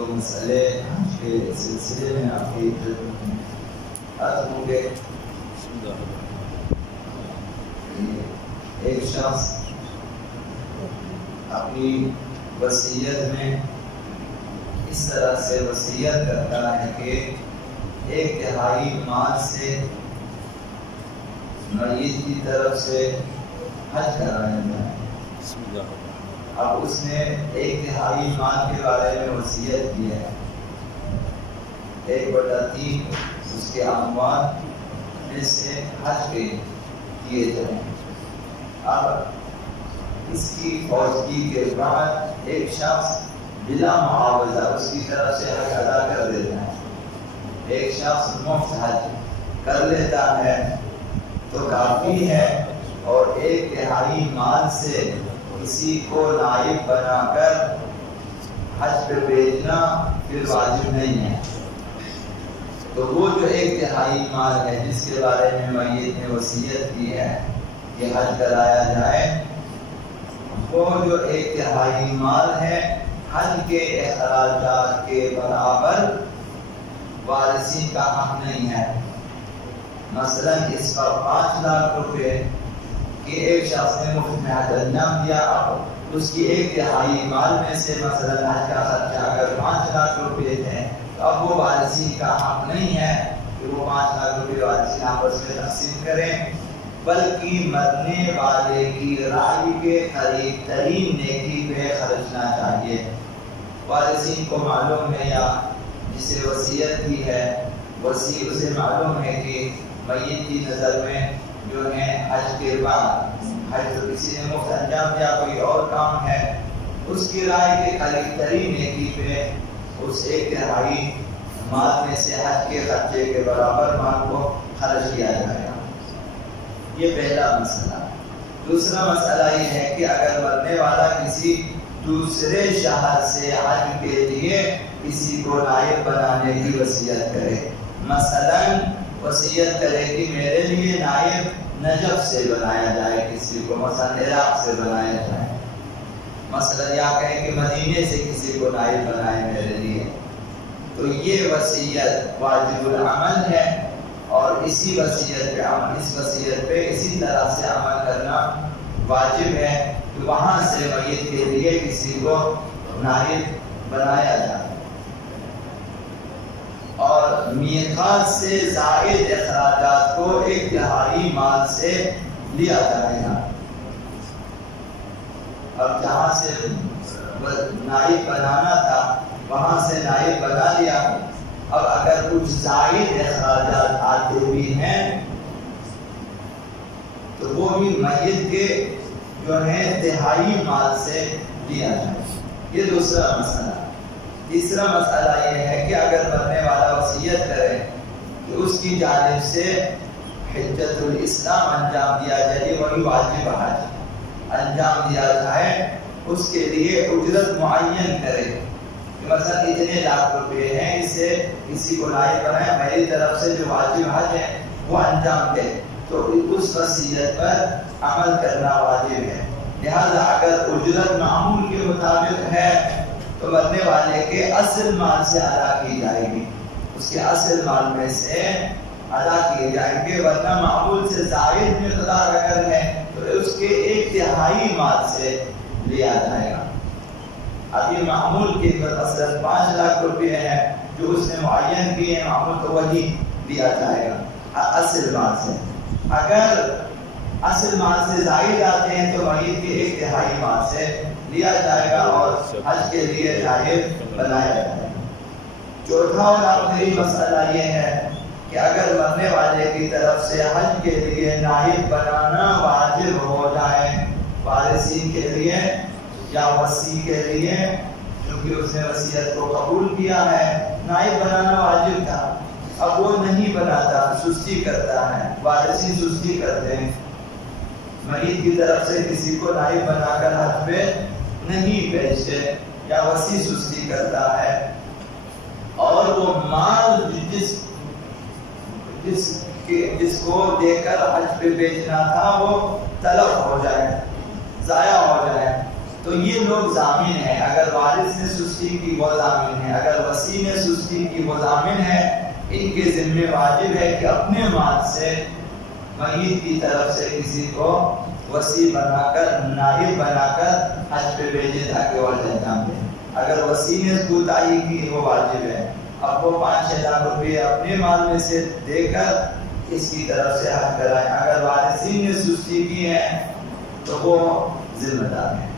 دو مسئلے کے سلسلے میں آپ کی عرض ہوں گے۔ ایک شخص اپنی وصیت میں اس طرح سے وصیت کرتا ہے کہ 1/3 مال سے میت کی طرف سے حج کرایا جائے۔ اب اس نے 1/3 مال کے بارے میں وصیت کی ہے، 1/3 اس کے اموال میں سے حج کے کیے جائیں۔ اب اس کی فوجگی کے بعد ایک شخص بلا معاوضہ اس کی طرف سے حج ادا کر دیتا ہے، ایک شخص مفت حج کر لیتا ہے تو کافی ہے، اور 1/3 مال سے کسی کو نائب بنا کر حج پہ بھیجنا پھر واجب نہیں ہے۔ تو وہ جو 1/3 مال ہے جس کے بارے میں میت نے وصیت کی ہے کہ حج کرایا جائے، وہ جو 1/3 مال ہے حج کے اخراجات کے برابر وارثین کا حق نہیں ہے۔ مثلا اس پر 5 لاکھ روپے کہ ایک شخص نے مفت میں حج انجام دیا، اب اس کی 1/3 مال میں سے مثلا حج کا خرچہ اگر 5 لاکھ روپے تھے، تو اب وہ وارثین کا حق نہیں ہے کہ وہ 5 لاکھ روپے وارثین آپس میں تقسیم کریں، بلکہ مرنے والے کی رائی کے قریب ترین نیکی پہ خرچنا چاہیے۔ وارثین کو معلوم ہے یا جسے وصیت کی ہے وصی اسے معلوم ہے کہ میت کی نظر میں جو ہے حج کے بعد، حج تو کسی نے مفت انجام دیا کوئی اور کام ہے، اس کی رائے کے قریب ترین نیکی پہ اس 1/3 مال میں سے حج کے خرچے کے برابر مال کو خرچ کیا جائے گا۔ یہ پہلا مسئلہ۔ دوسرا مسئلہ یہ ہے کہ اگر مرنے والا کسی دوسرے شہر سے حج کے لیے کسی کو نائب بنانے کی وصیت کرے، مثلا وصیت کرے کہ میرے لیے نائب نجف سے بنایا جائے، کسی کو مثلا عراق سے بنایا جائے، مثلا یا کہیں کہ مدینے سے کسی کو نائب بنائے میرے لیے، تو یہ وصیت واجب العمل ہے، اور اسی وصیت پہ عمل، اس وصیت پہ اسی طرح سے عمل کرنا واجب ہے کہ وہاں سے میت کے لیے کسی کو نائب بنایا جائے، اور میقات سے زائد اخراجات کو 1/3 مال سے لیا جائے گا۔ اب جہاں سے نائب بنانا تھا وہاں سے نائب بنا لیا، اب اگر کچھ زائد اخراجات آتے بھی ہیں تو وہ بھی میت کے جو ہے 1/3 مال سے لیا جائے۔ یہ دوسرا مسئلہ۔ تیسرا مسئلہ یہ ہے کہ اگر مرنے والا وصیت کرے کہ اس کی جانب سے حجت الاسلام انجام دیا جائے، وہی واجب حج انجام دیا جائے، اس کے لیے اجرت معین کرے، مثلا اتنے لاکھ روپے ہیں، اسے کسی کو نائب بنائے، میری طرف سے جو واجب حج ہے وہ انجام دے، تو اس وصیت پر عمل کرنا واجب ہے۔ لہذا اگر اجرت معمول کے مطابق ہے تو مرنے والے کے اصل مال سے ادا کی جائے گی، اس کے اصل مال میں سے ادا کیے جائیں گے، ورنہ معمول سے زائد مقدار اگر ہے تو اس کے 1/3 مال سے لیا جائے گا۔ اب یہ معمول کی مثلاً 5 لاکھ روپے ہے جو اس نے معین کیے ہیں، معمول تو وہی دیا جائے گا اصل مال سے۔ اگر اصل مال سے زائد آتے ہیں تو میت کے 1/3 مال سے لیا جائے گا اور حج کے لیے نائب بنایا جائے گا۔ چوتھا اور آخری مسئلہ یہ ہے کہ اگر مرنے والے کی طرف سے حج کے لیے نائب بنانا واجب ہو جائے وارثین کے لیے یا وصی کے لیے، کیونکہ اس نے وصیت کو قبول کیا ہے، نائب بنانا واجب تھا، اب وہ نہیں بناتا، سستی کرتا ہے، وارثین سستی کرتے ہیں، میت کی طرف سے کسی کو نائب بنا کر حج پہ نہیں بھیجتے، یا وصی سستی کرتا ہے، اور وہ مال جس کو دے کر حج پہ بھیجنا تھا وہ تلف ہو جائے، ضائع ہو جائے، تو یہ لوگ ضامن ہیں. اگر وارث نے سستی کی وہ ضامن ہے، اگر وصی نے سستی کی وہ ضامن ہے. ان کے ذمہ واجب ہے کہ اپنے مال سے میت کی طرف سے کسی کو وصی بنا کر، نائب بنا کر حج پہ بھیجے تاکہ وہ حج انجام دے. اگر وصی نے کوتاہی کی وہ واجب ہے. اب وہ 5-6 لاکھ روپے اپنے مال میں سے دے کر اس کی طرف سے حج کرائے. اگر وارثین نے سستی کی ہے تو وہ ذمہ دار ہے.